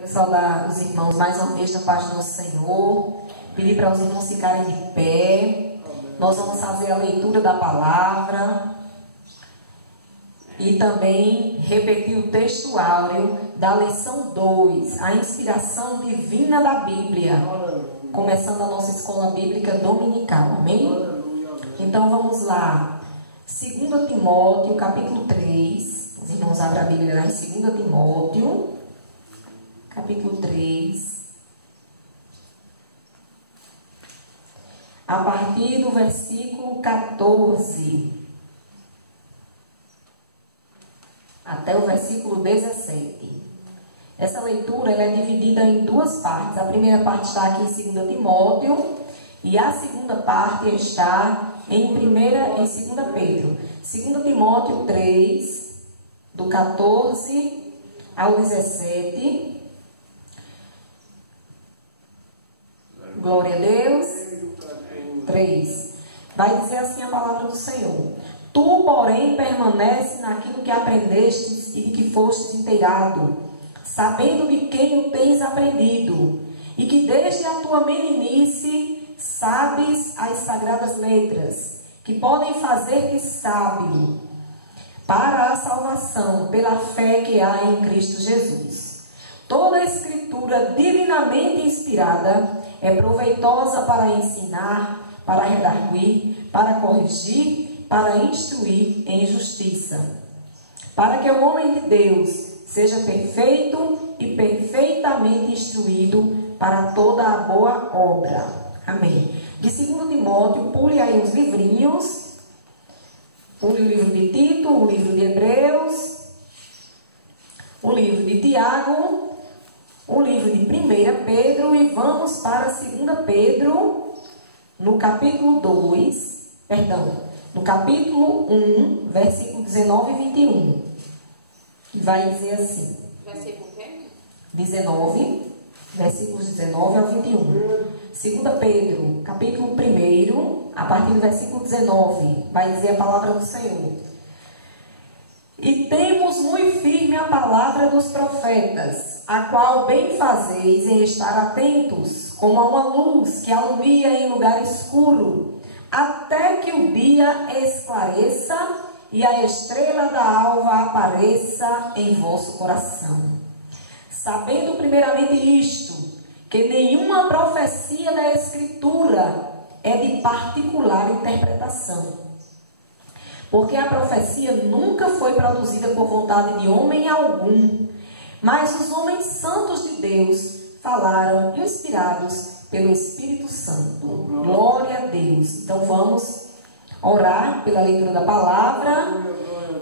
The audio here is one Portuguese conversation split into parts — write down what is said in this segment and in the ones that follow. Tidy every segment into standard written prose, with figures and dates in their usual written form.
Quero saudar os irmãos mais uma vez na paz do nosso Senhor. Pedir para os irmãos ficarem de pé. Nós vamos fazer a leitura da palavra. E também repetir o texto áureo da lição 2, a inspiração divina da Bíblia. Começando a nossa escola bíblica dominical. Amém? Então vamos lá. 2 Timóteo, capítulo 3. Os irmãos abrem a Bíblia lá em 2 Timóteo, capítulo 3. A partir do versículo 14 até o versículo 17. Essa leitura ela é dividida em duas partes. A primeira parte está aqui em 2 Timóteo e a segunda parte está em 2 Pedro. 2 Timóteo 3, do 14 ao 17. Glória a Deus. 3. Vai dizer assim a palavra do Senhor. Tu, porém, permanece naquilo que aprendestes e de que fostes inteirado, sabendo de quem o tens aprendido, e que desde a tua meninice sabes as sagradas letras, que podem fazer-te sábio para a salvação pela fé que há em Cristo Jesus. Toda a Escritura divinamente inspirada é proveitosa para ensinar, para redarguir, para corrigir, para instruir em justiça, para que o homem de Deus seja perfeito e perfeitamente instruído para toda a boa obra. Amém. De 2 Timóteo, pule aí os livrinhos. Pule o livro de Tito, o livro de Hebreus, o livro de Tiago, o livro de 1 Pedro e vamos para 2 Pedro, no capítulo 2, no capítulo 1, versículo 19 e 21. Vai dizer assim. Versículo quê? 19, versículos 19 ao 21. 2 Pedro, capítulo 1, a partir do versículo 19, vai dizer a palavra do Senhor. E temos muito firme a palavra dos profetas, a qual bem fazeis em estar atentos, como a uma luz que alumia em lugar escuro, até que o dia esclareça e a estrela da alva apareça em vosso coração. Sabendo primeiramente isto, que nenhuma profecia da Escritura é de particular interpretação. Porque a profecia nunca foi produzida por vontade de homem algum, mas os homens santos de Deus falaram inspirados pelo Espírito Santo. Glória a Deus. Então vamos orar pela leitura da palavra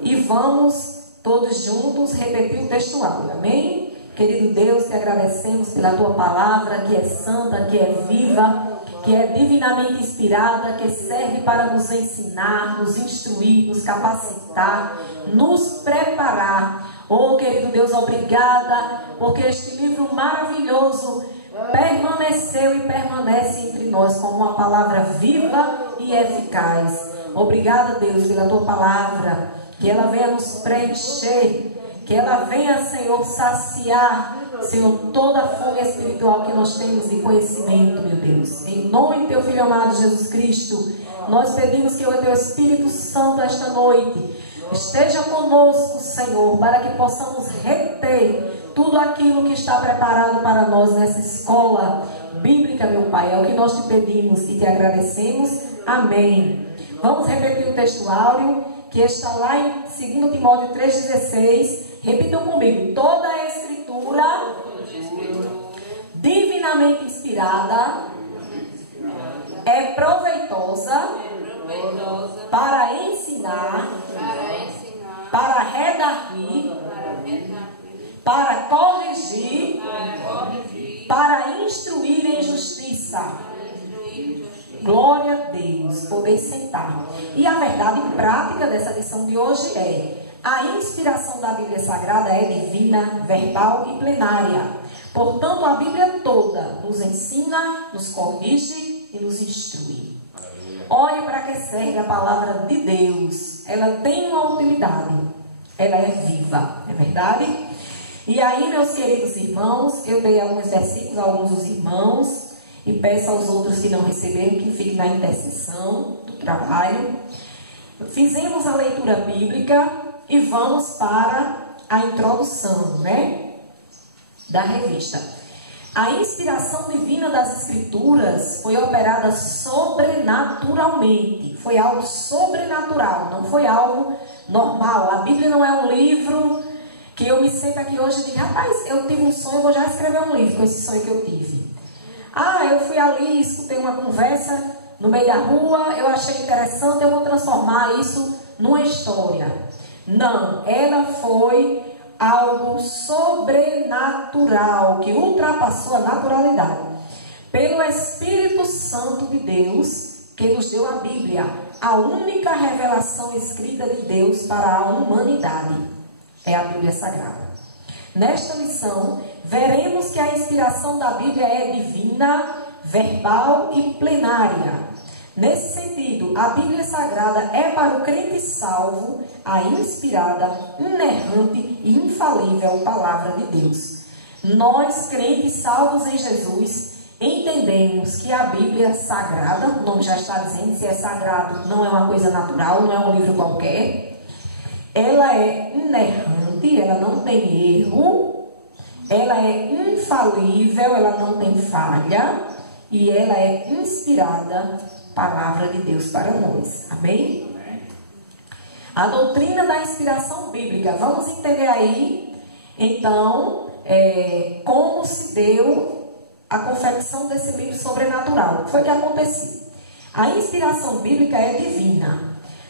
e vamos todos juntos repetir o texto áureo. Amém? Querido Deus, te agradecemos pela tua palavra que é santa, que é viva, que é divinamente inspirada, que serve para nos ensinar, nos instruir, nos capacitar, nos preparar. Oh, querido Deus, obrigada, porque este livro maravilhoso permaneceu e permanece entre nós como uma palavra viva e eficaz. Obrigada, Deus, pela tua palavra, que ela venha nos preencher, que ela venha, Senhor, saciar, Senhor, toda a fome espiritual que nós temos de conhecimento, meu Deus. Em nome do teu Filho amado Jesus Cristo, nós pedimos que o teu Espírito Santo esta noite esteja conosco, Senhor, para que possamos reter tudo aquilo que está preparado para nós nessa escola bíblica, meu Pai. É o que nós te pedimos e te agradecemos. Amém. Vamos repetir o texto áureo, que está lá em 2 Timóteo 3,16. Repitam comigo. Toda a Escritura divinamente inspirada é proveitosa para ensinar, para redarguir, para corrigir, para instruir em justiça. Glória a Deus. Podeis sentar. E a verdade prática dessa lição de hoje é: a inspiração da Bíblia Sagrada é divina, verbal e plenária. Portanto, a Bíblia toda nos ensina, nos corrige e nos instrui. Olhe para que serve a palavra de Deus. Ela tem uma utilidade. Ela é viva, não é verdade? E aí, meus queridos irmãos, eu dei alguns versículos a alguns dos irmãos e peço aos outros que não receberam que fiquem na intercessão do trabalho. Fizemos a leitura bíblica e vamos para a introdução, né, da revista. A inspiração divina das Escrituras foi operada sobrenaturalmente. Foi algo sobrenatural, não foi algo normal. A Bíblia não é um livro que eu me sento aqui hoje e digo, rapaz, eu tive um sonho, eu vou já escrever um livro com esse sonho que eu tive. Ah, eu fui ali, escutei uma conversa no meio da rua, eu achei interessante, eu vou transformar isso numa história. Não, ela foi algo sobrenatural, que ultrapassou a naturalidade. Pelo Espírito Santo de Deus, que nos deu a Bíblia, a única revelação escrita de Deus para a humanidade. É a Bíblia Sagrada. Nesta lição, veremos que a inspiração da Bíblia é divina, verbal e plenária. Nesse sentido, a Bíblia Sagrada é para o crente salvo a inspirada, inerrante e infalível palavra de Deus. Nós, crentes salvos em Jesus, entendemos que a Bíblia Sagrada, o nome já está dizendo, se é sagrado, não é uma coisa natural, não é um livro qualquer. Ela é inerrante, ela não tem erro, ela é infalível, ela não tem falha e ela é inspirada, palavra de Deus para nós. Amém? A doutrina da inspiração bíblica. Vamos entender aí, então, como se deu a confecção desse livro sobrenatural. O que foi que aconteceu? A inspiração bíblica é divina.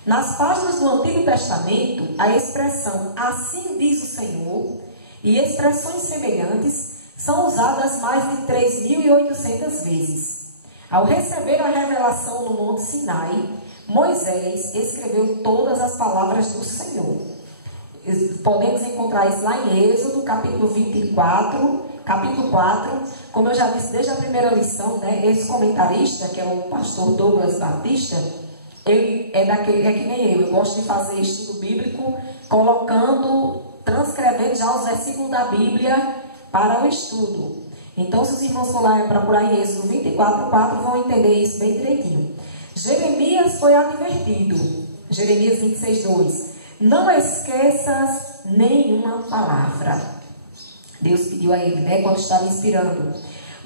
Nas páginas do Antigo Testamento, a expressão assim diz o Senhor e expressões semelhantes são usadas mais de 3.800 vezes. Ao receber a revelação no Monte Sinai, Moisés escreveu todas as palavras do Senhor. Podemos encontrar isso lá em Êxodo, capítulo 24, capítulo 4. Como eu já disse desde a primeira lição, né, esse comentarista, que é o pastor Douglas Batista, ele é que nem eu gosto de fazer estudo bíblico, transcrevendo já os versículos da Bíblia para o estudo. Então, se os irmãos for lá procurar em Êxodo 24:4, vão entender isso bem direitinho. Jeremias foi advertido, Jeremias 26:2, não esqueças nenhuma palavra. Deus pediu a ele, né, quando estava inspirando.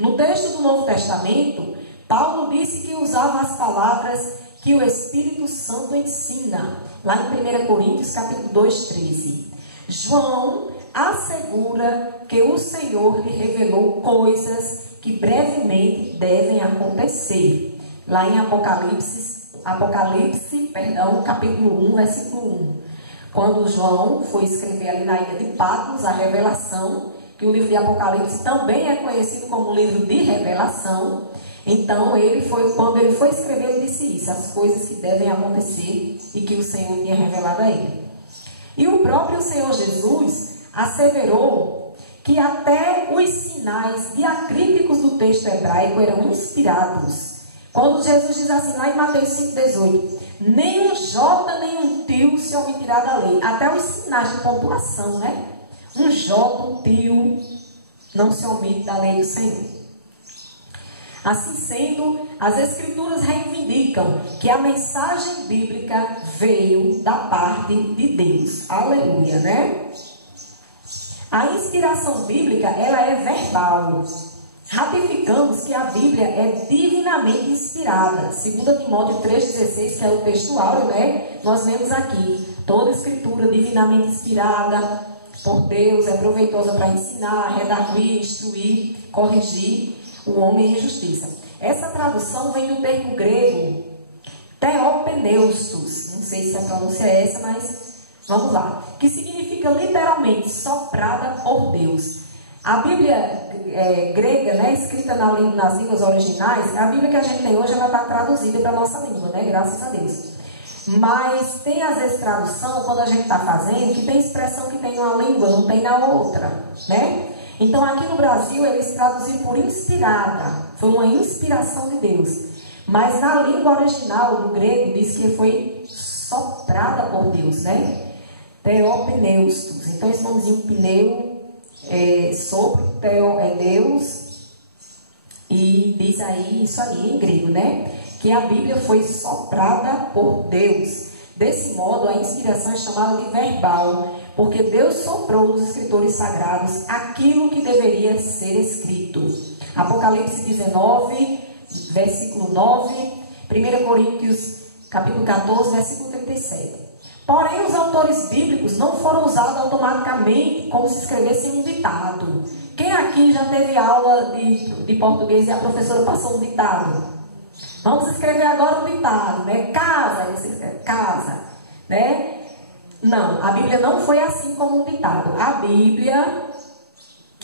No texto do Novo Testamento, Paulo disse que usava as palavras que o Espírito Santo ensina, lá em 1 Coríntios, capítulo 2:13. João assegura que o Senhor lhe revelou coisas que brevemente devem acontecer, lá em Apocalipse, capítulo 1, versículo 1. Quando João foi escrever ali na ilha de Patmos a revelação, que o livro de Apocalipse também é conhecido como livro de revelação. Então, quando ele foi escrever, ele disse isso, as coisas que devem acontecer e que o Senhor tinha revelado a ele. E o próprio Senhor Jesus asseverou que até os sinais diacríticos do texto hebraico eram inspirados. Quando Jesus diz assim, lá em Mateus 5:18, nem um J, nem um tio se omitirá da lei. Até os sinais de pontuação, né? Um J, um tio, não se omite da lei do Senhor. Assim sendo, as Escrituras reivindicam que a mensagem bíblica veio da parte de Deus. Aleluia, né? A inspiração bíblica, ela é verbal. Ratificamos que a Bíblia é divinamente inspirada. 2 Timóteo 3,16, que é o texto áureo, né? Nós lemos aqui. Toda escritura divinamente inspirada por Deus é proveitosa para ensinar, redarguir, instruir, corrigir o homem em justiça. Essa tradução vem do termo grego theopneustos, não sei se a pronúncia é essa, mas vamos lá, que significa literalmente soprada por Deus. A Bíblia grega, né, escrita nas línguas originais, a Bíblia que a gente tem hoje, ela está traduzida para a nossa língua, né, graças a Deus. Mas tem às vezes tradução, quando a gente está fazendo, que tem expressão que tem numa língua, não tem na outra, né? Então, aqui no Brasil, eles traduziram por inspirada. Foi uma inspiração de Deus. Mas na língua original, no grego, diz que foi soprada por Deus, né? Theopneustos. Então, esse nomezinho pneu sopro, Theo é Deus, e diz aí, isso aí em grego, né? Que a Bíblia foi soprada por Deus. Desse modo, a inspiração é chamada de verbal, porque Deus soprou nos escritores sagrados aquilo que deveria ser escrito. Apocalipse 19, versículo 9, 1 Coríntios, capítulo 14, versículo 37. Porém, os autores bíblicos não foram usados automaticamente como se escrevesse um ditado. Quem aqui já teve aula de português e a professora passou um ditado? Vamos escrever agora um ditado, né? Casa, você escreve casa, né? Não, a Bíblia não foi assim como um ditado. A Bíblia,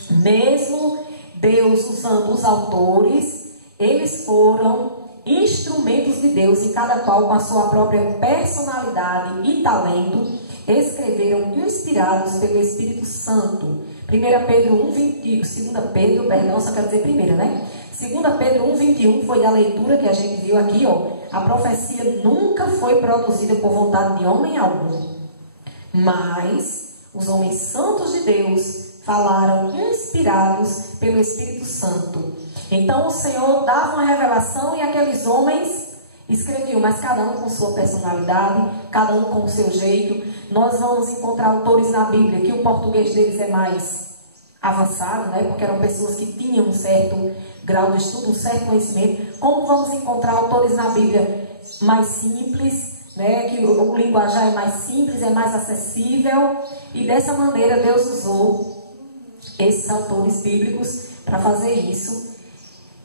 mesmo Deus usando os autores, eles foram instrumentos de Deus e cada qual com a sua própria personalidade e talento, escreveram inspirados pelo Espírito Santo. 1 Pedro 1,21, 2 Pedro, perdão, só quero dizer primeira, né? 2 Pedro 1,21 foi a leitura que a gente viu aqui, ó. A profecia nunca foi produzida por vontade de homem algum, mas os homens santos de Deus falaram inspirados pelo Espírito Santo. Então o Senhor dava uma revelação e aqueles homens escreviam, mas cada um com sua personalidade, cada um com o seu jeito. Nós vamos encontrar autores na Bíblia que o português deles é mais avançado, né? Porque eram pessoas que tinham um certo grau de estudo, um certo conhecimento. Como vamos encontrar autores na Bíblia mais simples, né? Que o linguajar é mais simples, é mais acessível. E dessa maneira Deus usou esses autores bíblicos para fazer isso.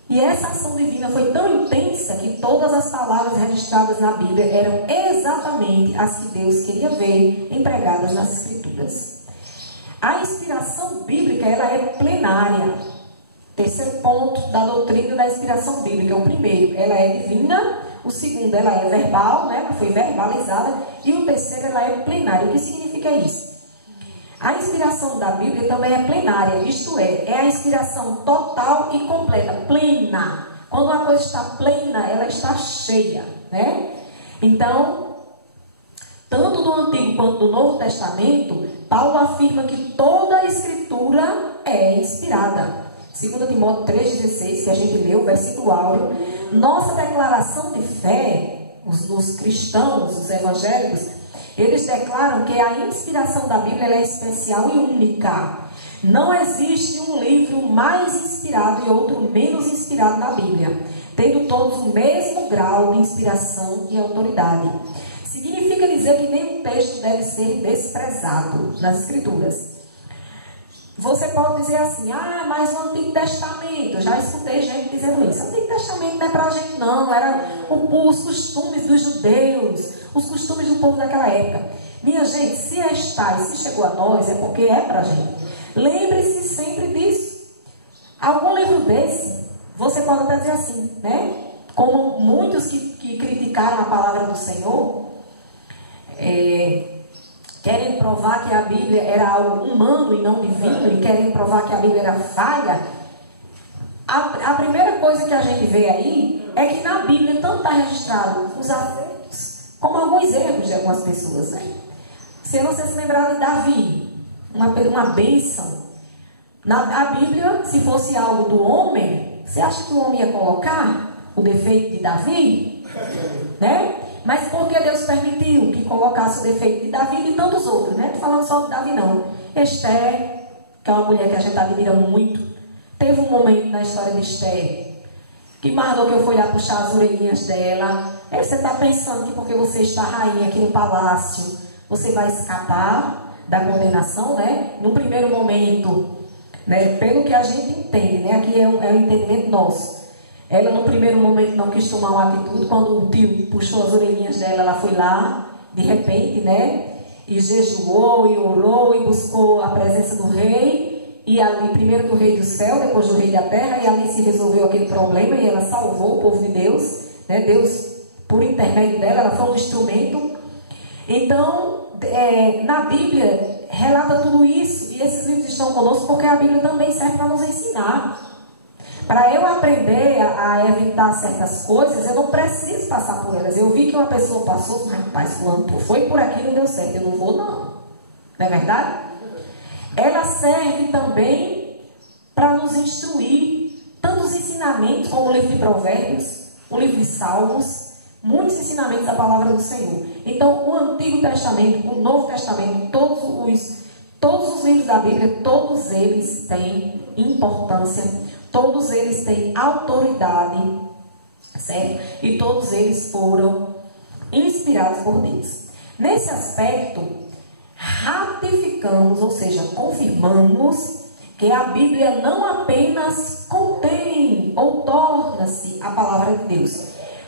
E essa ação divina foi tão intensa que todas as palavras registradas na Bíblia eram exatamente as que Deus queria ver empregadas nas Escrituras. A inspiração bíblica, ela é plenária. Terceiro ponto da doutrina da inspiração bíblica. O primeiro, ela é divina. O segundo, ela é verbal, né? Ela foi verbalizada. E o terceiro, ela é plenária. O que significa isso? A inspiração da Bíblia também é plenária, isto é a inspiração total e completa, plena. Quando uma coisa está plena, ela está cheia, né? Então, tanto do Antigo quanto do Novo Testamento, Paulo afirma que toda a Escritura é inspirada. 2 Timóteo 3,16, que a gente leu, versículo áureo. Nossa declaração de fé, os cristãos, os evangélicos, eles declaram que a inspiração da Bíblia ela é especial e única. Não existe um livro mais inspirado e outro menos inspirado na Bíblia, tendo todos o mesmo grau de inspiração e autoridade. Significa dizer que nenhum texto deve ser desprezado nas Escrituras. Você pode dizer assim, mas o Antigo Testamento, eu já escutei gente dizendo isso, o Antigo Testamento não é para a gente não, era os costumes dos judeus, os costumes do povo daquela época. Minha gente, se está e se chegou a nós, é porque é para a gente. Lembre-se sempre disso. Algum livro desse, você pode até dizer assim, né? Como muitos que criticaram a palavra do Senhor, querem provar que a Bíblia era algo humano e não divino, e querem provar que a Bíblia era falha. A primeira coisa que a gente vê aí é que na Bíblia tanto está registrado os acertos como alguns erros de algumas pessoas, né? Se você se lembrar de Davi, uma bênção, a Bíblia, se fosse algo do homem, você acha que o homem ia colocar o defeito de Davi? Né? Mas por que Deus permitiu que colocasse o defeito de Davi e de tantos outros, né? Não estou falando só de Davi, não. Esther, que é uma mulher que a gente admira muito, teve um momento na história de Esther que Mardoqueu foi lá puxar as orelhinhas dela. Aí você está pensando que porque você está rainha aqui no palácio, você vai escapar da condenação, né? No primeiro momento, né? Pelo que a gente entende, né? Aqui é o entendimento nosso. Ela no primeiro momento não quis tomar uma atitude. Quando o tio puxou as orelhinhas dela, ela foi lá, de repente, né? E jejuou, e orou, e buscou a presença do rei. E ali, primeiro do rei do céu, depois do rei da terra. E ali se resolveu aquele problema e ela salvou o povo de Deus, né? Deus, por intermédio dela, ela foi um instrumento. Então, na Bíblia, relata tudo isso. E esses livros estão conosco porque a Bíblia também serve para nos ensinar. Para eu aprender a evitar certas coisas, eu não preciso passar por elas. Eu vi que uma pessoa passou, rapaz, fulano, foi por aqui e não deu certo. Eu não vou, não. Não é verdade? ela serve também para nos instruir, tanto os ensinamentos como o livro de Provérbios, o livro de Salmos, muitos ensinamentos da palavra do Senhor. Então, o Antigo Testamento, o Novo Testamento, todos os livros da Bíblia, todos eles têm importância, todos eles têm autoridade, certo? E todos eles foram inspirados por Deus. Nesse aspecto, ratificamos, ou seja, confirmamos que a Bíblia não apenas contém ou torna-se a palavra de Deus,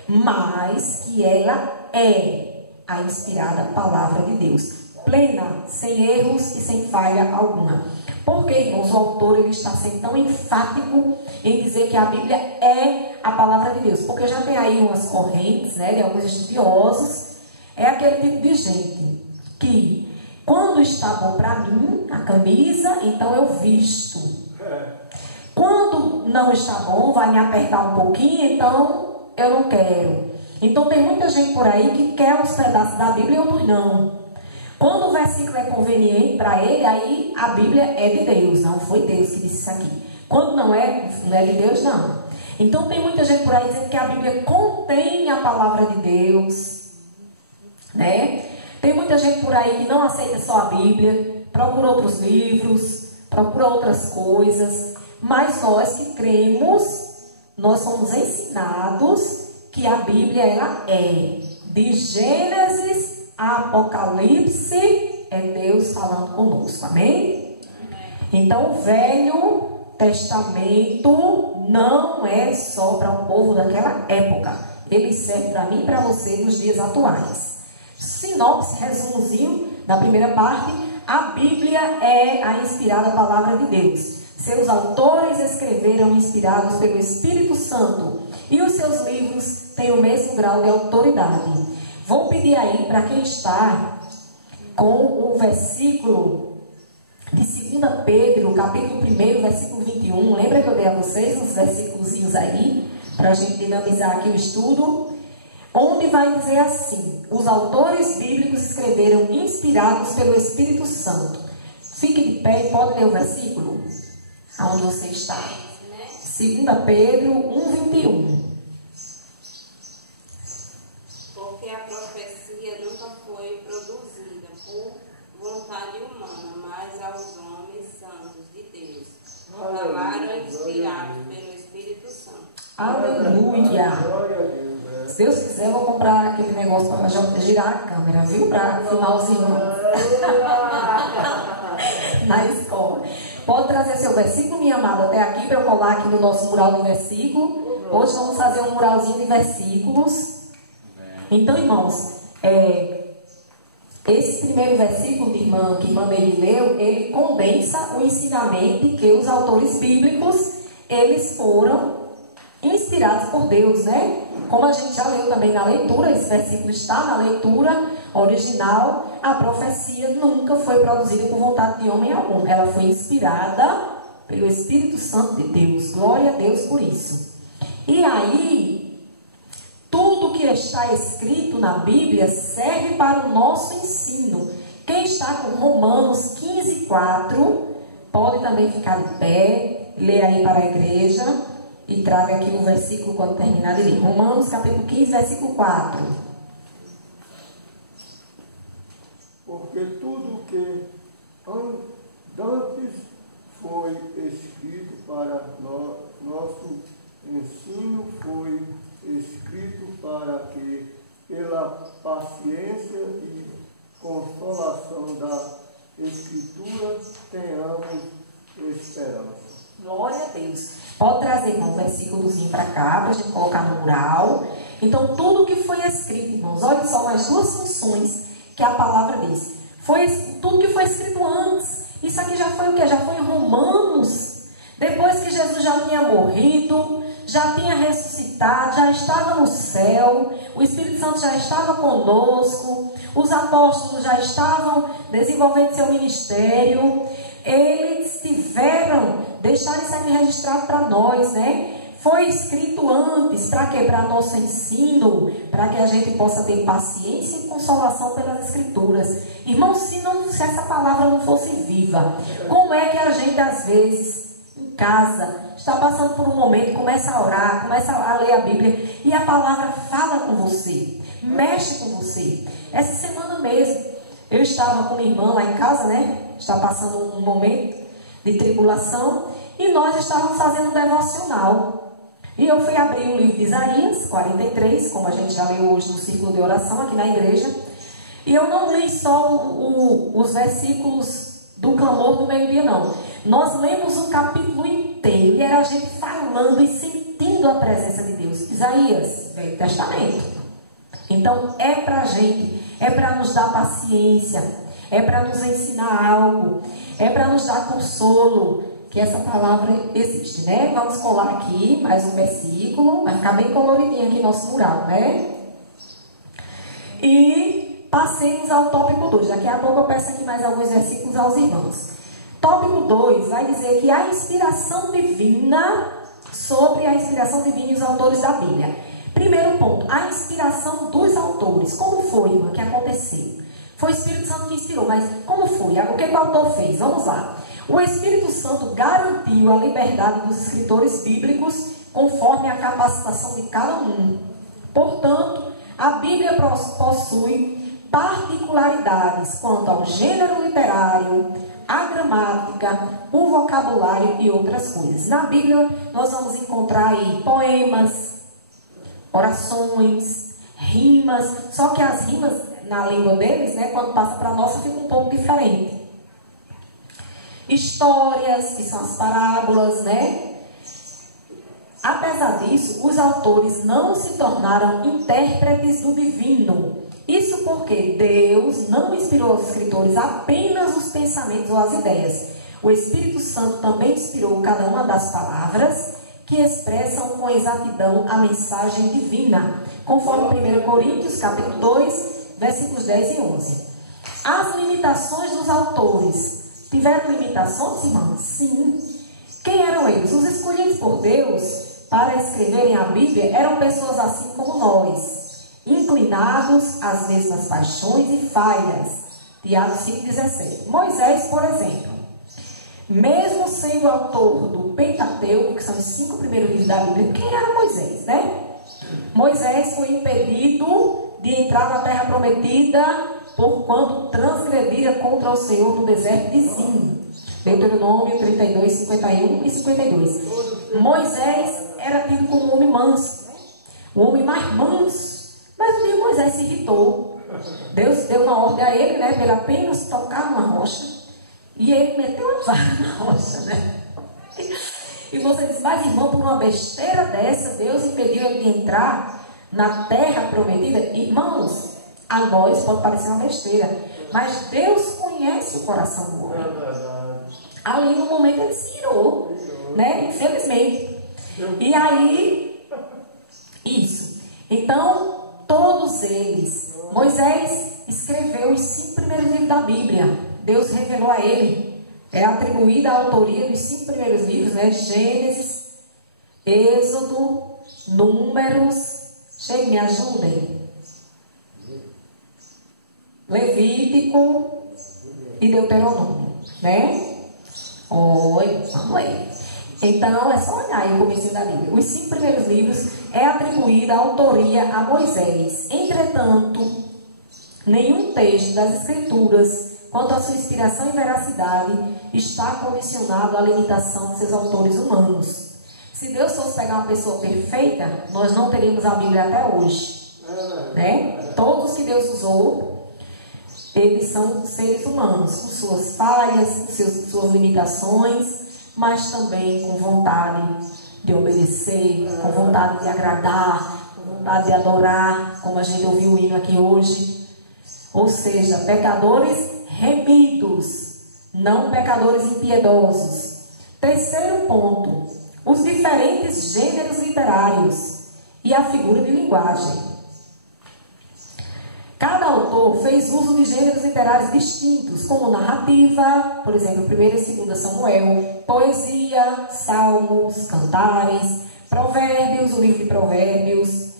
mas que ela é a inspirada palavra de Deus, plena, sem erros e sem falha alguma. Por que, irmãos, o autor ele está sendo tão enfático em dizer que a Bíblia é a palavra de Deus? Porque já tem aí umas correntes, né, de alguns estudiosos, é aquele tipo de gente que, quando está bom para mim, a camisa, então eu visto. Quando não está bom, vai me apertar um pouquinho, então eu não quero. Então tem muita gente por aí que quer os pedaços da Bíblia e outros não. Quando o versículo é conveniente para ele, aí a Bíblia é de Deus. Não foi Deus que disse isso aqui. Quando não é de Deus, não. Então tem muita gente por aí dizendo que a Bíblia contém a palavra de Deus, né? Tem muita gente por aí que não aceita só a Bíblia, procura outros livros, procura outras coisas. Mas nós que cremos, nós somos ensinados que a Bíblia ela é de Gênesis a Apocalipse, é Deus falando conosco, amém? Então o Velho Testamento não é só para o povo daquela época, ele serve para mim e para você nos dias atuais. Sinopse, resumozinho da primeira parte: a Bíblia é a inspirada palavra de Deus. Seus autores escreveram inspirados pelo Espírito Santo e os seus livros têm o mesmo grau de autoridade. Vou pedir aí para quem está com o versículo de 2 Pedro, capítulo 1, versículo 21. Lembra que eu dei a vocês uns versículos aí, para a gente dinamizar aqui o estudo? Onde vai dizer assim: os autores bíblicos escreveram inspirados pelo Espírito Santo. Fique de pé e pode ler o versículo aonde você está. 2 Pedro 1:21. Porque a profecia nunca foi produzida por vontade humana, mas aos homens santos de Deus falaram inspirados pelo Espírito Santo. Aleluia! Se Deus quiser, eu vou comprar aquele negócio para girar a câmera, viu? Para filmar os irmãos na escola. Pode trazer seu versículo, minha amada, até aqui para eu colar aqui no nosso mural de versículo. Hoje vamos fazer um muralzinho de versículos. Então, irmãos, esse primeiro versículo que irmã Nery leu, ele condensa o ensinamento de que os autores bíblicos, eles foram inspirados por Deus, né? Como a gente já leu também na leitura, esse versículo está na leitura original, a profecia nunca foi produzida por vontade de homem algum. Ela foi inspirada pelo Espírito Santo de Deus. Glória a Deus por isso. E aí, tudo que está escrito na Bíblia serve para o nosso ensino. Quem está com Romanos 15:4, pode também ficar de pé, ler aí para a igreja e traga aqui o versículo quando terminar de ler. Romanos capítulo 15, versículo 4. Porque tudo que antes foi escrito para nosso ensino foi escrito para que, pela paciência e consolação da Escritura, tenhamos esperança. Glória a Deus. Pode trazer, irmão, um versículozinho para cá, para a gente colocar no mural. Então, tudo que foi escrito, irmãos, olha só mais duas funções que a palavra diz. Tudo que foi escrito antes. Isso aqui já foi o quê? Já foi em Romanos. Depois que Jesus já tinha morrido, já tinha ressuscitado, já estava no céu, o Espírito Santo já estava conosco, os apóstolos já estavam desenvolvendo seu ministério. Eles deixaram isso aqui registrado para nós, né? Foi escrito antes, para quê? Para nosso ensino, para que a gente possa ter paciência e consolação pelas Escrituras. Irmãos, se essa palavra não fosse viva, expansiva. Como é que a gente, às vezes, em casa, está passando por um momento, começa a orar, começa a ler a Bíblia e a palavra fala com você, mexe com você. Essa semana mesmo, eu estava com minha irmã lá em casa, né? Está passando um momento de tribulação e nós estávamos fazendo um devocional. E eu fui abrir o livro de Isaías 43, como a gente já leu hoje no círculo de oração aqui na igreja. E eu não li só os versículos do clamor do meio-dia, não. Nós lemos o capítulo inteiro e era a gente falando e sentindo a presença de Deus. Isaías, Velho Testamento. Então é pra gente, é para nos dar paciência, é para nos ensinar algo, é para nos dar consolo. Que essa palavra existe, né? Vamos colar aqui mais um versículo, vai ficar bem coloridinho aqui nosso mural, né? E passemos ao tópico 2. Daqui a pouco eu peço aqui mais alguns versículos aos irmãos. Tópico 2 vai dizer que a inspiração divina, sobre a inspiração divina e os autores da Bíblia. Primeiro ponto, a inspiração dos autores. Como foi, irmã, que aconteceu? Foi o Espírito Santo que inspirou, mas como foi? O que o autor fez? Vamos lá. O Espírito Santo garantiu a liberdade dos escritores bíblicos conforme a capacitação de cada um. Portanto, a Bíblia possui particularidades quanto ao gênero literário, a gramática, o vocabulário e outras coisas. Na Bíblia, nós vamos encontrar aí poemas, orações, rimas, só que as rimas na língua deles, né, quando passa para a nossa, fica um pouco diferente. Histórias, que são as parábolas, né? Apesar disso, os autores não se tornaram intérpretes do divino. Isso porque Deus não inspirou aos escritores apenas os pensamentos ou as ideias. O Espírito Santo também inspirou cada uma das palavras que expressam com exatidão a mensagem divina, conforme 1 Coríntios, capítulo 2, versículos 10 e 11. As limitações dos autores. Tiveram limitações, irmãos? Sim. Quem eram eles? Os escolhidos por Deus para escreverem a Bíblia eram pessoas assim como nós, inclinados às mesmas paixões e falhas. Tiago 5,17. Moisés, por exemplo, mesmo sendo autor do Pentateuco, que são os 5 primeiros livros da Bíblia, quem era Moisés, né? Moisés foi impedido de entrar na terra prometida porquanto transgredira contra o Senhor no deserto de Zim. Deuteronômio 32, 51 e 52. Moisés era tido como um homem manso, o homem mais manso. Mas um dia Moisés se irritou. Deus deu uma ordem a ele, né, para ele apenas tocar numa rocha. E ele meteu a vara na rocha, né? E você diz, mas irmão, por uma besteira dessa, Deus impediu ele de entrar na terra prometida? Irmãos, a nós pode parecer uma besteira, mas Deus conhece o coração do homem. Ali no momento ele se irou, né? Infelizmente. E aí, isso. Então, todos eles, Moisés escreveu os 5 primeiros livros da Bíblia. Deus revelou a ele. É atribuída a autoria dos 5 primeiros livros, né? Gênesis, Êxodo, Números. Cheguem, me ajudem. Levítico e Deuteronômio, né? Oi, vamos ler. Então, é só olhar aí o comecinho da Bíblia. Os 5 primeiros livros é atribuída a autoria a Moisés. Entretanto, nenhum texto das Escrituras, quanto à sua inspiração e veracidade, está condicionado à limitação de seus autores humanos. Se Deus fosse pegar uma pessoa perfeita, nós não teríamos a Bíblia até hoje, né? Todos que Deus usou, eles são seres humanos, com suas falhas, com suas limitações, mas também com vontade de obedecer, com vontade de agradar, com vontade de adorar, como a gente ouviu o hino aqui hoje. Ou seja, pecadores remidos, não pecadores impiedosos. Terceiro ponto, os diferentes gêneros literários e a figura de linguagem. Cada autor fez uso de gêneros literários distintos, como narrativa, por exemplo, 1 e 2 Samuel, poesia, salmos, cantares, provérbios, o livro de provérbios,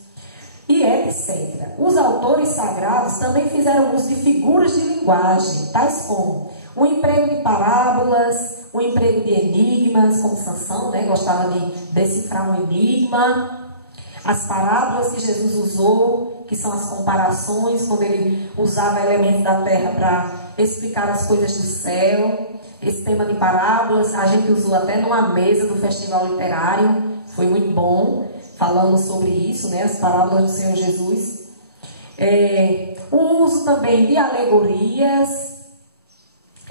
e etc. Os autores sagrados também fizeram uso de figuras de linguagem, tais como o emprego de parábolas, apego de enigmas, como Sansão, né? Gostava de decifrar um enigma. As parábolas que Jesus usou, que são as comparações, quando ele usava elementos da terra para explicar as coisas do céu. Esse tema de parábolas, a gente usou até numa mesa do festival literário, foi muito bom, falando sobre isso, né? As parábolas do Senhor Jesus. O uso também de alegorias.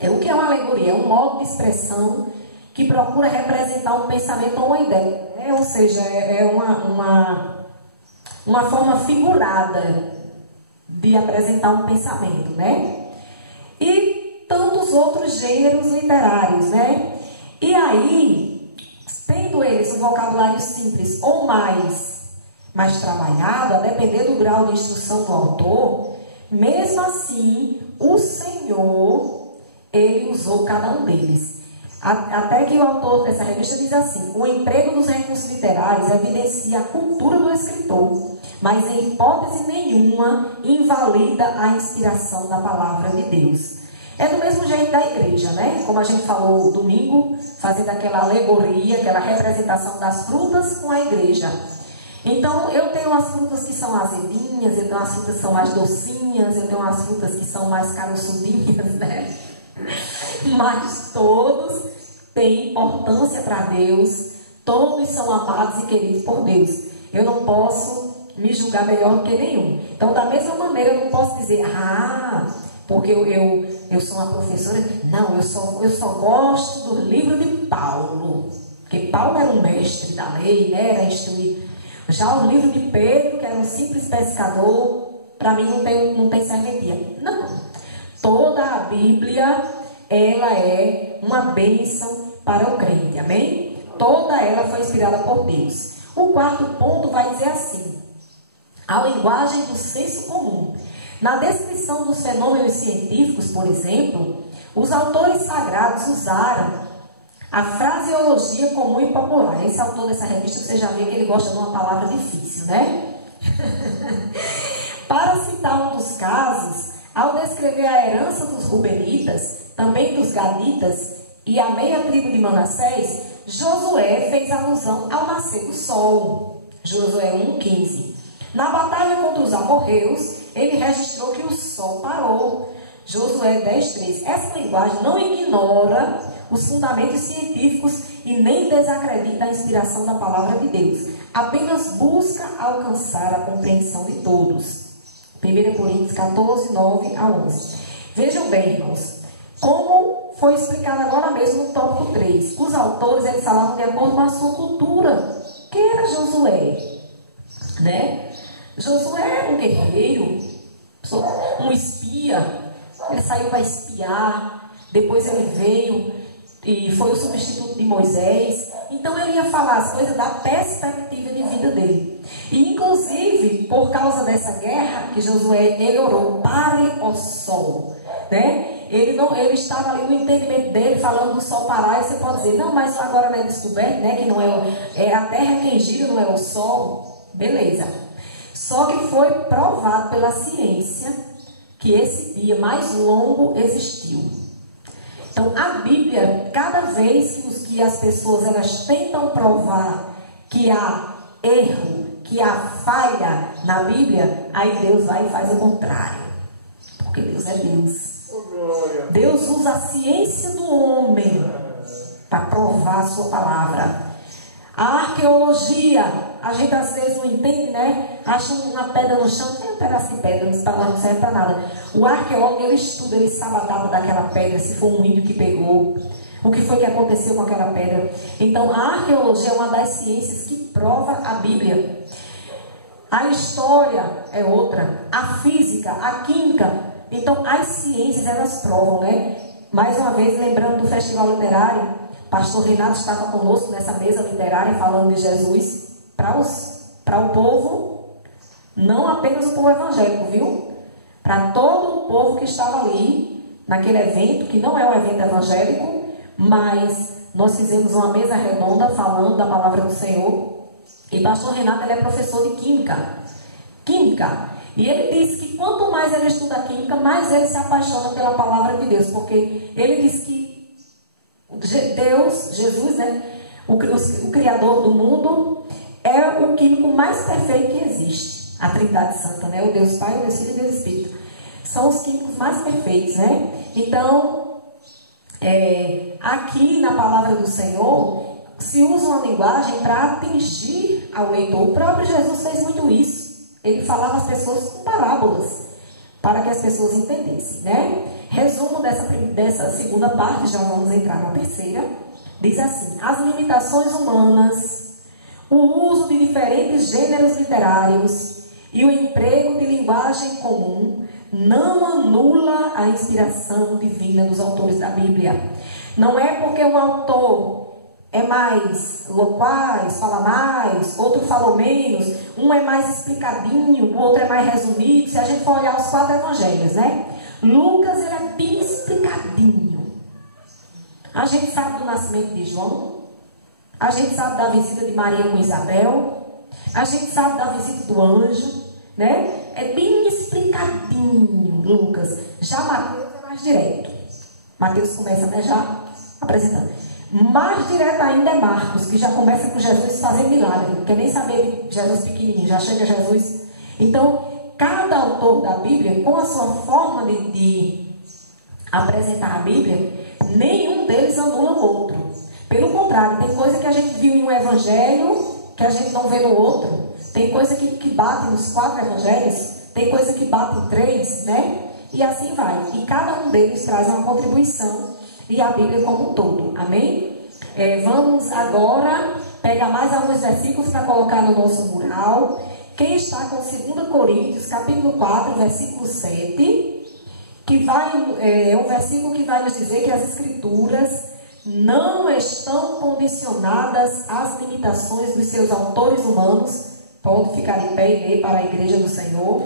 O que é uma alegoria? É um modo de expressão que procura representar um pensamento ou uma ideia. Ou seja, é uma forma figurada de apresentar um pensamento, né? E tantos outros gêneros literários, né? E aí, tendo eles um vocabulário simples ou mais trabalhado, a depender do grau de instrução do autor, mesmo assim, o Senhor, ele usou cada um deles. Até que o autor dessa revista diz assim: o emprego dos recursos literários evidencia a cultura do escritor, mas em hipótese nenhuma invalida a inspiração da palavra de Deus. É do mesmo jeito da igreja, né? Como a gente falou domingo, fazendo aquela alegoria, aquela representação das frutas com a igreja. Então, eu tenho as frutas que são azedinhas, eu tenho as frutas que são mais docinhas, eu tenho as frutas que são mais caroçudinhas, né? Mas todos têm importância para Deus, todos são amados e queridos por Deus. Eu não posso me julgar melhor do que nenhum. Então, da mesma maneira, eu não posso dizer, porque eu sou uma professora. Não, eu só gosto do livro de Paulo, porque Paulo era um mestre da lei, né? Era instruído. Já o livro de Pedro, que era um simples pescador, para mim não tem serventia. Não. Toda a Bíblia, ela é uma bênção para o crente, amém? Toda ela foi inspirada por Deus. O quarto ponto vai dizer assim: a linguagem do senso comum. Na descrição dos fenômenos científicos, por exemplo, os autores sagrados usaram a fraseologia comum e popular. Esse autor dessa revista, você já vê que ele gosta de uma palavra difícil, né? Para citar um dos casos, ao descrever a herança dos Rubenitas, também dos Gaditas e a meia tribo de Manassés, Josué fez alusão ao nascer do sol. Josué 1,15. Na batalha contra os amorreus, ele registrou que o sol parou. Josué 10,13. Essa linguagem não ignora os fundamentos científicos e nem desacredita a inspiração da palavra de Deus. Apenas busca alcançar a compreensão de todos. 1 Coríntios 14, 9 a 11. Vejam bem, irmãos, como foi explicado agora mesmo no tópico 3. Os autores, eles falavam de acordo com a sua cultura. Quem era Josué? Né? Josué era um guerreiro, um espia. Ele saiu para espiar, depois ele veio e foi o substituto de Moisés. Então ele ia falar as coisas da perspectiva de vida dele. E inclusive, por causa dessa guerra, que Josué, ele orou, pare o sol, né? Ele estava ali no entendimento dele, falando do sol parar, e você pode dizer, não, mas agora não é descoberto, né? Que não é a terra quem gira, não é o sol. Beleza. Só que foi provado pela ciência que esse dia mais longo existiu. Então, a Bíblia, cada vez que as pessoas elas tentam provar que há erro, que há falha na Bíblia, aí Deus vai e faz o contrário. Porque Deus é Deus. Deus usa a ciência do homem para provar a sua palavra. A arqueologia, a gente às vezes não entende, né? Acha uma pedra no chão, tem um pedaço de pedra, não serve para nada. O arqueólogo, ele estuda, ele sabe a data daquela pedra, se foi um índio que pegou, o que foi que aconteceu com aquela pedra. Então, a arqueologia é uma das ciências que prova a Bíblia. A história é outra, a física, a química. Então, as ciências, elas provam, né? Mais uma vez, lembrando do festival literário, pastor Renato estava conosco nessa mesa literária falando de Jesus para o povo, não apenas o povo evangélico, viu? Para todo o povo que estava ali naquele evento, que não é um evento evangélico, mas nós fizemos uma mesa redonda falando da palavra do Senhor. E pastor Renato, ele é professor de química. E ele disse que quanto mais ele estuda química, mais ele se apaixona pela palavra de Deus, porque ele diz que Deus, Jesus, né? O Criador do mundo, é o químico mais perfeito que existe. A Trindade Santa, né? O Deus Pai, o Deus Filho e o Deus Espírito. São os químicos mais perfeitos, né? Então, aqui na palavra do Senhor, se usa uma linguagem para atingir ao leitor. O próprio Jesus fez muito isso. Ele falava às pessoas com parábolas, para que as pessoas entendessem, né? Resumo dessa segunda parte, já vamos entrar na terceira. Diz assim: as limitações humanas, o uso de diferentes gêneros literários e o emprego de linguagem comum não anula a inspiração divina dos autores da Bíblia. Não é porque um autor é mais loquaz, fala mais, outro falou menos, um é mais explicadinho, o outro é mais resumido. Se a gente for olhar os 4 evangelhos, né? Lucas, ele é bem explicadinho. A gente sabe do nascimento de João, a gente sabe da visita de Maria com Isabel, a gente sabe da visita do anjo, né? É bem explicadinho, Lucas. Já Mateus é mais direto. Mateus começa, né, já apresentando. Mais direto ainda é Marcos, que já começa com Jesus fazendo milagre. Não quer nem saber de Jesus pequenininho, já chega Jesus. Então, cada autor da Bíblia, com a sua forma de apresentar a Bíblia, nenhum deles anula o outro. Pelo contrário, tem coisa que a gente viu em um evangelho que a gente não vê no outro. Tem coisa que bate nos 4 evangelhos, tem coisa que bate em 3, né? E assim vai. E cada um deles traz uma contribuição, e a Bíblia como um todo. Amém? Vamos agora pegar mais alguns versículos para colocar no nosso mural. Quem está com 2 Coríntios, capítulo 4, versículo 7, que é um versículo que vai nos dizer que as Escrituras não estão condicionadas às limitações dos seus autores humanos. Pode ficar de pé e ler para a igreja do Senhor.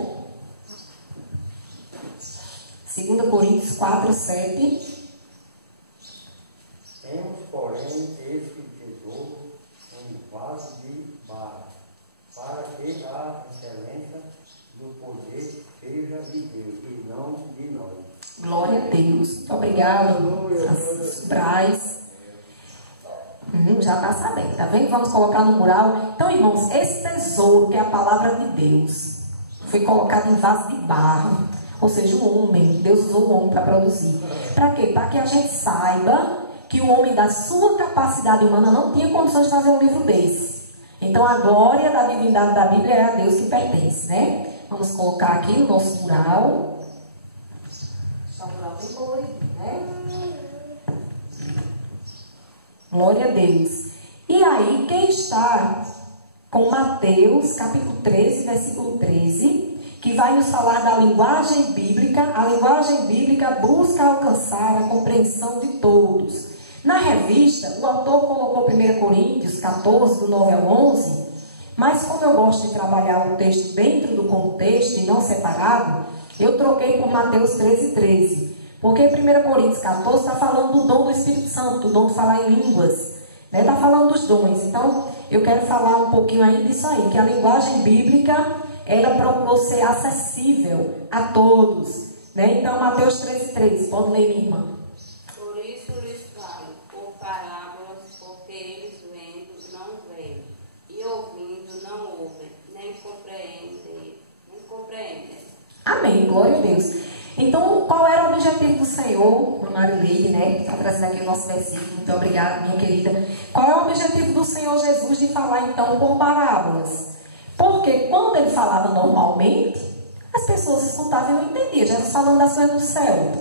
2 Coríntios 4, 7. Temos, porém, este tesouro em vaso de barro, para que a excelência do poder seja de Deus e não de nós. Glória a Deus. Muito obrigado, Braz. Já está sabendo, tá vendo? Vamos colocar no mural. Então, irmãos, esse tesouro, que é a palavra de Deus, foi colocado em vaso de barro. Ou seja, o homem, Deus usou o homem para produzir. Para quê? Para que a gente saiba que o homem da sua capacidade humana não tinha condições de fazer um livro desse. Então, a glória da divindade da Bíblia é a Deus que pertence, né? Vamos colocar aqui no nosso mural. Está o mural bem colorido, né? Glória a Deus. E aí, quem está com Mateus, capítulo 13, versículo 13, que vai nos falar da linguagem bíblica. A linguagem bíblica busca alcançar a compreensão de todos. Na revista, o autor colocou 1 Coríntios 14, do 9 ao 11, mas como eu gosto de trabalhar o texto dentro do contexto e não separado, eu troquei por Mateus 13, 13. Porque 1 Coríntios 14 está falando do dom do Espírito Santo, do dom de falar em línguas. Está falando dos dons. Então, eu quero falar um pouquinho aí disso aí, que a linguagem bíblica, ela procurou ser acessível a todos. Né? Então, Mateus 13, 13. Pode ler, minha irmã. Por isso lhes falo, por parábolas, porque eles vendo, não veem, e ouvindo, não ouvem, nem compreendem. Amém, glória a Deus. Então, qual era o objetivo do Senhor? A Marileide, né? Está trazendo aqui o nosso versículo. Muito obrigada, minha querida. Qual é o objetivo do Senhor Jesus de falar, então, por parábolas? Porque quando ele falava normalmente, as pessoas escutavam e não entendiam. Jesus falando das coisas do céu,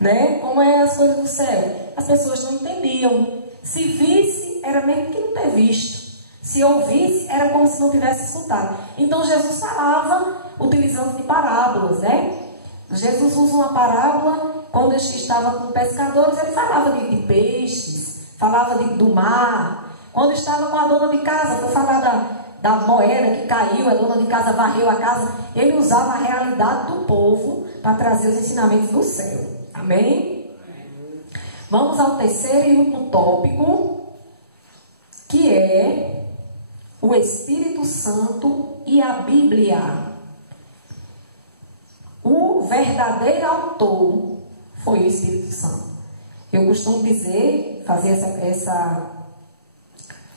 né? Como é as coisas do céu? As pessoas não entendiam. Se visse, era mesmo que não ter visto. Se ouvisse, era como se não tivesse escutado. Então, Jesus falava utilizando de parábolas, né? Jesus usa uma parábola, quando ele estava com pescadores, ele falava de peixes, falava do mar. Quando estava com a dona de casa, foi falar da moeda que caiu, a dona de casa varreu a casa. Ele usava a realidade do povo para trazer os ensinamentos do céu. Amém? Vamos ao terceiro e último tópico, que é o Espírito Santo e a Bíblia. O verdadeiro autor foi o Espírito Santo. Eu costumo dizer, fazer essa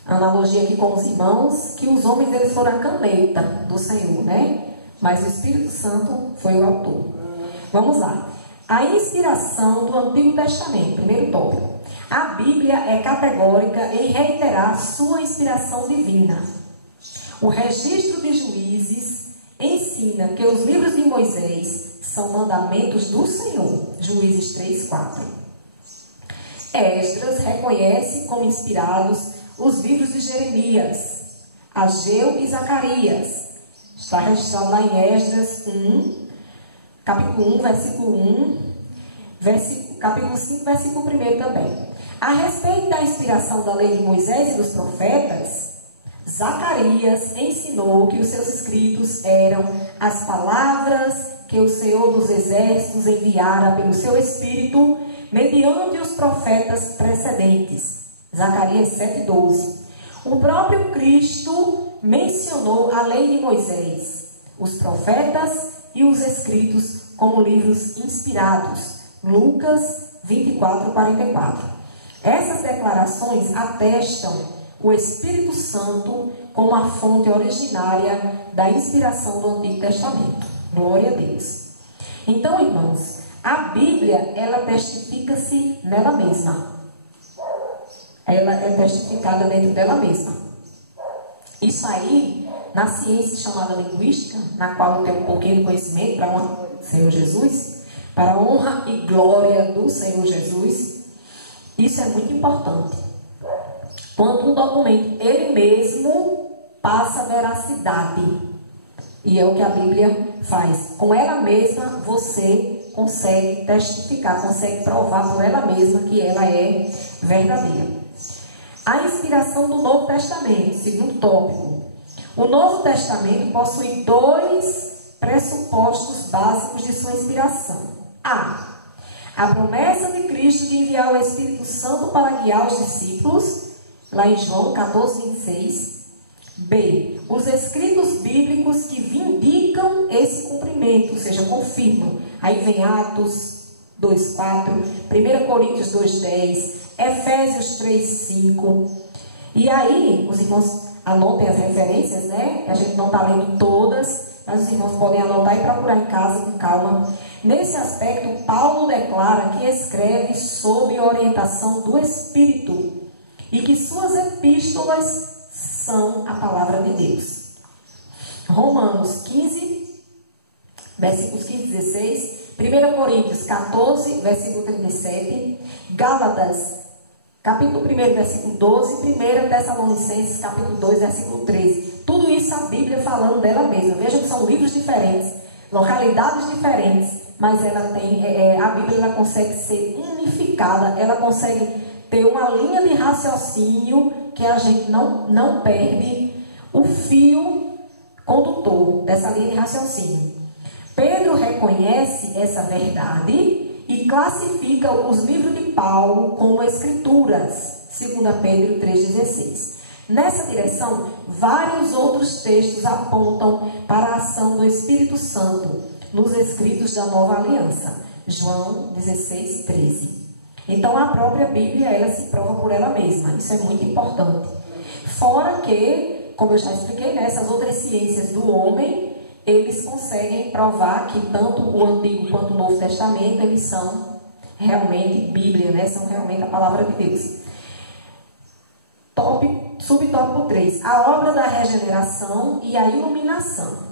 analogia aqui com os irmãos, que os homens eles foram a caneta do Senhor, né? Mas o Espírito Santo foi o autor. Vamos lá. A inspiração do Antigo Testamento, primeiro tópico. A Bíblia é categórica em reiterar sua inspiração divina. O registro de Juízes ensina que os livros de Moisés são mandamentos do Senhor. Juízes 3, 4. Esdras reconhece como inspirados os livros de Jeremias, Ageu e Zacarias. Está registrado lá em Esdras 1, capítulo 1, versículo 1, capítulo 5, versículo 1 também. A respeito da inspiração da lei de Moisés e dos profetas, Zacarias ensinou que os seus escritos eram as palavras que o Senhor dos Exércitos enviara pelo seu Espírito mediante os profetas precedentes. Zacarias 7,12. O próprio Cristo mencionou a lei de Moisés, os profetas e os escritos como livros inspirados. Lucas 24, 44. Essas declarações atestam o Espírito Santo como a fonte originária da inspiração do Antigo Testamento. Glória a Deus. Então, irmãos, a Bíblia, ela testifica-se nela mesma. Ela é testificada dentro dela mesma. Isso aí, na ciência chamada linguística, na qual eu tenho um pouquinho de conhecimento, para a honra do Senhor Jesus, para a honra e glória do Senhor Jesus, isso é muito importante. Quando um documento, ele mesmo passa veracidade. E é o que a Bíblia faz. Com ela mesma, você consegue testificar, consegue provar por ela mesma que ela é verdadeira. A inspiração do Novo Testamento, segundo tópico. O Novo Testamento possui dois pressupostos básicos de sua inspiração. A promessa de Cristo de enviar o Espírito Santo para guiar os discípulos, lá em João 14, 26. B. Os escritos bíblicos que vindicam esse cumprimento, ou seja, confirmam. Aí vem Atos 2,4, 1 Coríntios 2,10, Efésios 3,5. E aí, os irmãos anotem as referências, né? A gente não está lendo todas, mas os irmãos podem anotar e procurar em casa com calma. Nesse aspecto, Paulo declara que escreve sob orientação do Espírito e que suas epístolas são a palavra de Deus. Romanos 15, versículos 15 e 16. 1 Coríntios 14, versículo 37. Gálatas, capítulo 1, versículo 12. 1 Tessalonicenses, capítulo 2, versículo 13. Tudo isso a Bíblia falando dela mesma. Vejam que são livros diferentes, localidades diferentes, mas ela tem, a Bíblia ela consegue ser unificada, ela consegue ter uma linha de raciocínio que a gente não perde o fio condutor dessa linha de raciocínio. Pedro reconhece essa verdade e classifica os livros de Paulo como escrituras, 2 Pedro 3,16. Nessa direção, vários outros textos apontam para a ação do Espírito Santo nos escritos da Nova Aliança, João 16, 13. Então, a própria Bíblia, ela se prova por ela mesma. Isso é muito importante. Fora que, como eu já expliquei, né, essas outras ciências do homem, eles conseguem provar que tanto o Antigo quanto o Novo Testamento, eles são realmente Bíblia, né? São realmente a palavra de Deus. Subtópico 3. A obra da regeneração e a iluminação.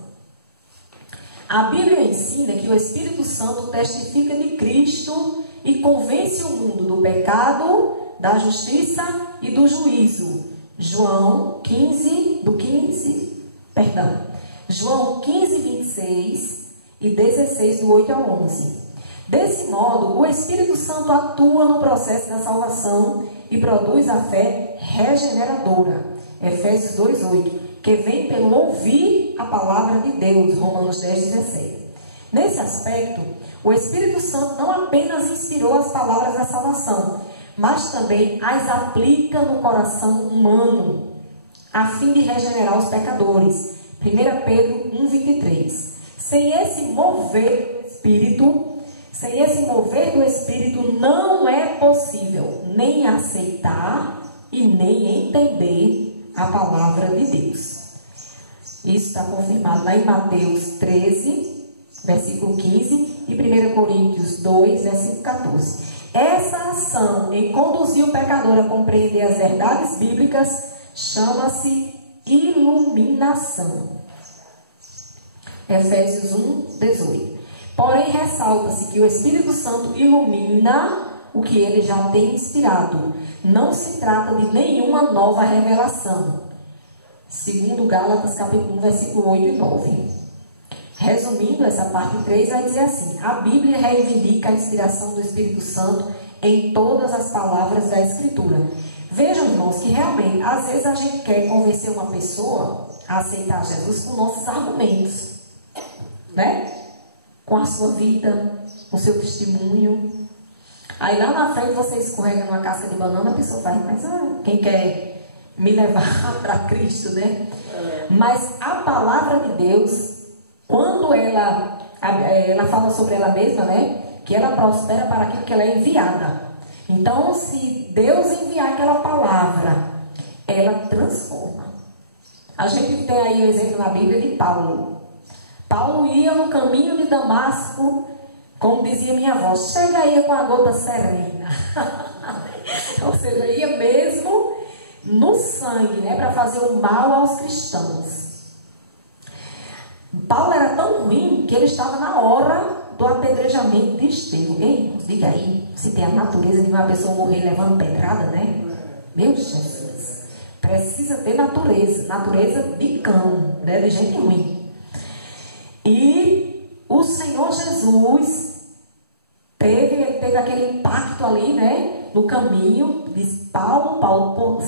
A Bíblia ensina que o Espírito Santo testifica de Cristo e convence o mundo do pecado, da justiça e do juízo. João 15, 26 e 16, do 8 ao 11. Desse modo, o Espírito Santo atua no processo da salvação e produz a fé regeneradora. Efésios 2,8, que vem pelo ouvir a palavra de Deus. Romanos 10,17. Nesse aspecto, o Espírito Santo não apenas inspirou as palavras da salvação, mas também as aplica no coração humano, a fim de regenerar os pecadores. 1 Pedro 1,23. Sem esse mover do Espírito, Sem esse mover do Espírito não é possível nem aceitar e nem entender a palavra de Deus. Isso está confirmado lá em Mateus 13, versículo 15 e 1 Coríntios 2, versículo 14. Essa ação em conduzir o pecador a compreender as verdades bíblicas chama-se iluminação. Efésios 1, 18. Porém, ressalta-se que o Espírito Santo ilumina o que ele já tem inspirado. Não se trata de nenhuma nova revelação. Segundo Gálatas, capítulo 1, versículo 8 e 9. Resumindo, essa parte 3 vai dizer assim: a Bíblia reivindica a inspiração do Espírito Santo em todas as palavras da Escritura. Vejam, irmãos, que realmente, às vezes a gente quer convencer uma pessoa a aceitar Jesus com nossos argumentos, né? Com a sua vida, com o seu testemunho. Aí lá na frente você escorrega numa casca de banana, a pessoa faz, mas quem quer me levar para Cristo, né? Mas a palavra de Deus, quando ela fala sobre ela mesma, né? Que ela prospera para aquilo que ela é enviada. Então, se Deus enviar aquela palavra, ela transforma. A gente tem aí o exemplo na Bíblia de Paulo. Paulo ia no caminho de Damasco, como dizia minha avó, chega aí com a gota serena. Ou seja, ia mesmo no sangue, né, para fazer o mal aos cristãos. Paulo era tão ruim que ele estava na hora do apedrejamento de Estevão. Ei, diga aí, se tem a natureza de uma pessoa morrer levando pedrada, né? Meu Jesus, precisa ter natureza de cão, né, de gente ruim. E o Senhor Jesus teve aquele impacto ali, né, no caminho. Diz: Saulo,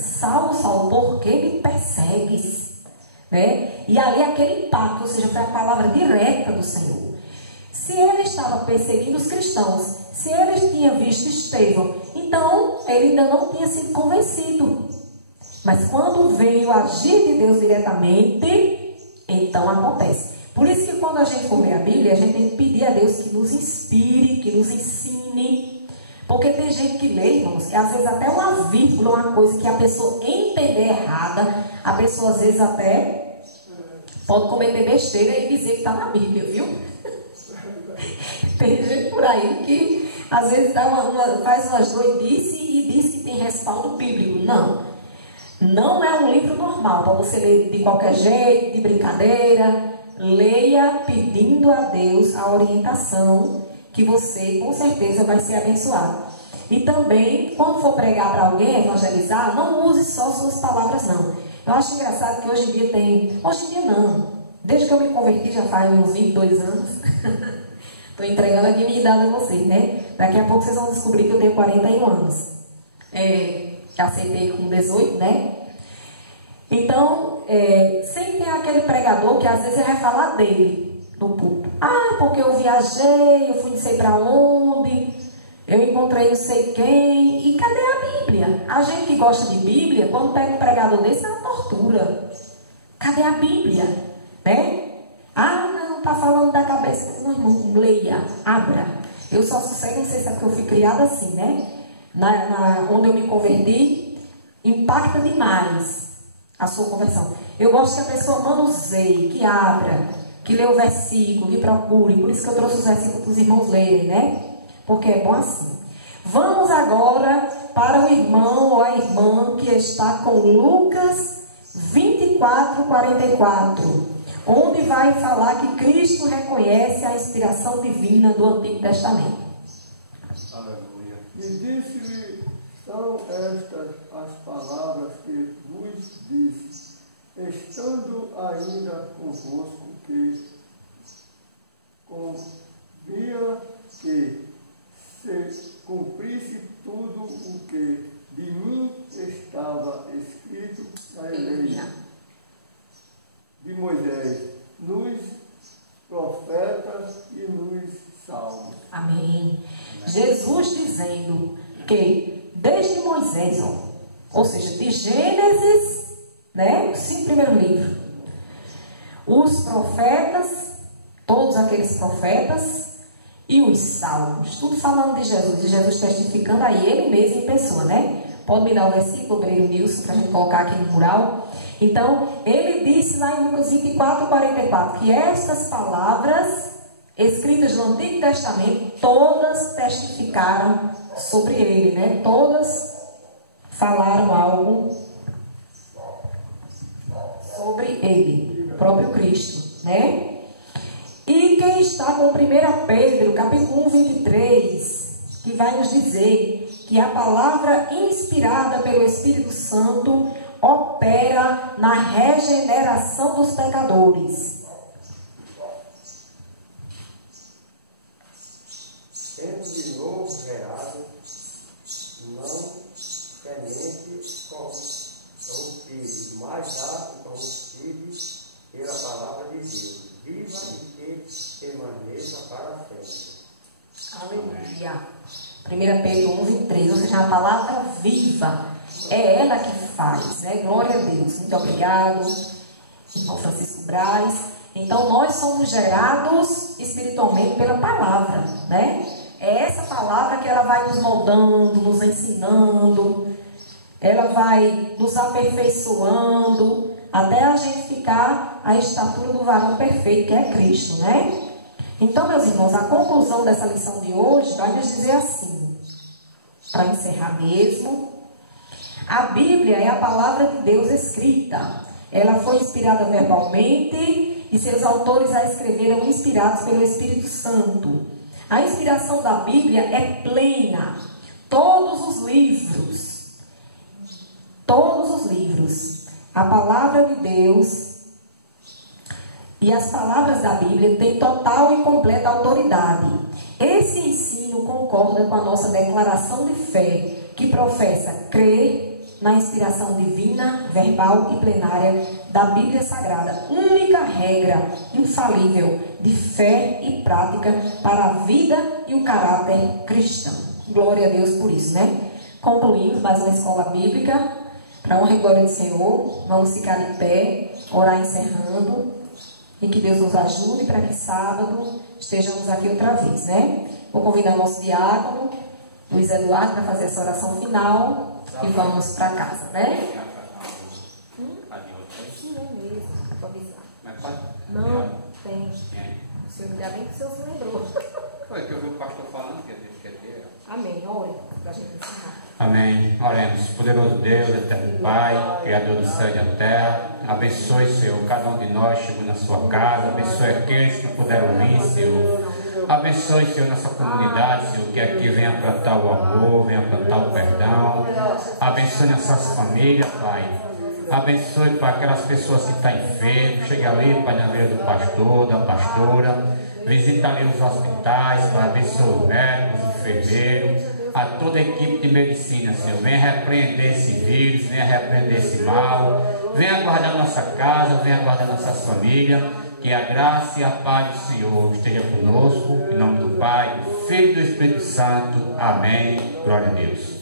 Saulo, por que me persegues? Né? E ali aquele impacto, ou seja, foi a palavra direta do Senhor. Se ele estava perseguindo os cristãos, se ele tinha visto Estevão, então ele ainda não tinha sido convencido. Mas quando veio agir de Deus diretamente, então acontece. Por isso que quando a gente for ler a Bíblia, a gente tem que pedir a Deus que nos inspire, que nos ensine. Porque tem gente que lê, irmãos, que às vezes até uma vírgula, uma coisa que a pessoa entender errada, a pessoa às vezes até pode cometer besteira e dizer que está na Bíblia, viu? Tem gente por aí que às vezes faz umas doidices e diz que tem respaldo bíblico. Não é um livro normal para você ler de qualquer jeito, de brincadeira. Leia pedindo a Deus a orientação, que você com certeza vai ser abençoado. E também, quando for pregar para alguém, evangelizar, não use só suas palavras, não. Eu acho engraçado que hoje em dia tem... Hoje em dia não. Desde que eu me converti, já faz uns 22 anos. Estou entregando aqui minha idade a vocês, né? Daqui a pouco vocês vão descobrir que eu tenho 41 anos. Aceitei com 18, né? Então, sempre tem aquele pregador que às vezes ele vai falar dele no púlpito. Porque eu viajei, eu fui não sei para onde, eu encontrei não sei quem. E cadê a Bíblia? A gente que gosta de Bíblia, quando pega um pregador desse, é uma tortura. Cadê a Bíblia? Né? Não está falando da cabeça. Não, irmão, leia, abra. Eu só sossego, não sei se é porque eu fui criada assim, né? Onde eu me converti, impacta demais a sua conversão. Eu gosto que a pessoa manuseie, que abra, que lê o versículo, que procure. Por isso que eu trouxe os versículos para os irmãos lerem, né? Porque é bom assim. Vamos agora para o irmão ou a irmã que está com Lucas 24, 44, onde vai falar que Cristo reconhece a inspiração divina do Antigo Testamento. Aleluia. E disse-lhe: são estas as palavras que vos disse, estando ainda convosco, que convia que se cumprisse tudo o que de mim estava escrito na lei de Moisés, nos profetas e nos salmos. Amém. Jesus dizendo que desde Moisés, ou seja, de Gênesis, né, os 5 primeiros livros, os profetas, todos aqueles profetas, e os salmos. Tudo falando de Jesus testificando aí ele mesmo em pessoa, né? Pode me dar o versículo, obreiro Nilson, para a gente colocar aqui no mural. Então, ele disse lá em Lucas 24:44, que estas palavras escritas no Antigo Testamento, todas testificaram sobre ele, né? Todas falaram algo sobre ele, o próprio Cristo, né? E quem está com 1 Pedro, capítulo 1:23, que vai nos dizer que a palavra inspirada pelo Espírito Santo opera na regeneração dos pecadores. Sendo de novo gerado, não semente corruptível, mas já incorruptível pela palavra de Deus, viva e que permaneça para sempre. Aleluia. 1 Pedro 1:23, ou seja, a palavra viva, é ela que faz, né? Glória a Deus. Muito obrigado, irmão Francisco Braz. Então, nós somos gerados espiritualmente pela palavra, né? É essa palavra que ela vai nos moldando, nos ensinando, ela vai nos aperfeiçoando, até a gente ficar à estatura do varão perfeito, que é Cristo, né? Então, meus irmãos, a conclusão dessa lição de hoje vai nos dizer assim, para encerrar mesmo: a Bíblia é a palavra de Deus escrita. Ela foi inspirada verbalmente e seus autores a escreveram inspirados pelo Espírito Santo. A inspiração da Bíblia é plena. Todos os livros, a palavra de Deus e as palavras da Bíblia têm total e completa autoridade. Esse ensino concorda com a nossa declaração de fé, que professa crer na inspiração divina, verbal e plenária da Bíblia Sagrada, única regra infalível de fé e prática para a vida e o caráter cristão. Glória a Deus por isso, né? Concluímos mais uma escola bíblica, para honra e glória do Senhor. Vamos ficar de pé, orar encerrando, e que Deus nos ajude para que sábado estejamos aqui outra vez, né? Vou convidar nosso diácono, Luiz Eduardo, para fazer essa oração final e vamos para casa, né? Sim, é mesmo, vou avisar. Não, tem. O senhor ainda bem que o senhor se lembrou. Foi que eu vi o pastor falando que ia ter. Amém. Ore para a gente encerrar. Amém. Oremos. Poderoso Deus, eterno Pai, Criador do céu e da terra, abençoe, Senhor, cada um de nós chegou na sua casa, abençoe aqueles que puderam vir, Senhor. Abençoe, Senhor, nossa comunidade, Senhor, que aqui venha plantar o amor, venha plantar o perdão. Abençoe nossas famílias, Pai. Abençoe para aquelas pessoas que estão enfermas. Chega ali, Pai, na beira do pastor, da pastora. Visita ali os hospitais, Pai. Abençoe os médicos, os enfermeiros, a toda a equipe de medicina, Senhor. Venha repreender esse vírus, venha repreender esse mal. Venha guardar nossa casa, venha guardar nossas famílias. Que a graça e a paz do Senhor esteja conosco. Em nome do Pai, do Filho e do Espírito Santo. Amém. Glória a Deus.